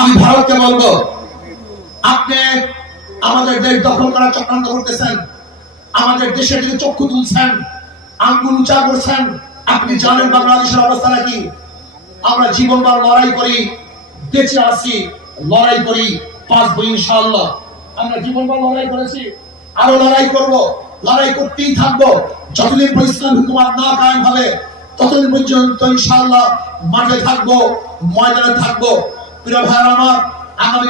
আমি ভারতকে আপনি আমাদের দেশ দখল করার চক্রান্ত করতেছেন। আমাদের চক্ষু তুলছেন, আঙ্গুল উঁচা করছেন, আপনি জানেন বাংলাদেশের অবস্থা কি আমরা জীবনবার লড়াই করি, বেঁচে আছি, লড়াই করি, বাঁচবো ইনশাআল্লাহ। আমরা জীবনবার লড়াই করেছি, আরও লড়াই করব, লড়াই করতেই থাকব। যতদিন ইসলাম হুকুমাত না কায়েম হবে ততদিন পর্যন্ত মাঠে থাকব, ময়দানে থাকব। প্রিয় আমার, আগামী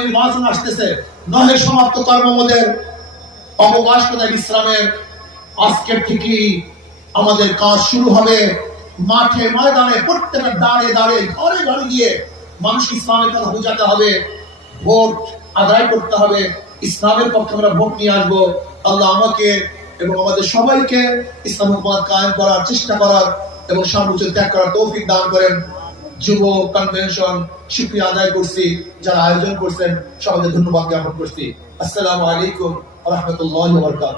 আসতেছে। নহে সমাপ্ত কর্মমদের অবকাশ কোথায় বিশ্রামের আজকের থেকেই আমাদের কাজ শুরু হবে। মাঠে, ময়দানে প্রত্যেকের ঘরে ঘরে গিয়ে মানুষ ইসলামের কথা বোঝাতে হবে, ভোট আদায় করতে হবে, ইসলামের পক্ষে আমরা ভোট নিয়ে আসব। আল্লাহ আমাকে এবং আমাদের সবাইকে ইসলাম কায়েম করার চেষ্টা করার এবং সর্বোচ্চ ত্যাগ করার তৌফিক দান করেন যুব কনভেনশন শুক্রিয়া আদায় করছি যারা আয়োজন করছেন, সবাইকে ধন্যবাদ জ্ঞাপন করছি। আসসালামু আলাইকুম রহমতুল্লাহ বরকাত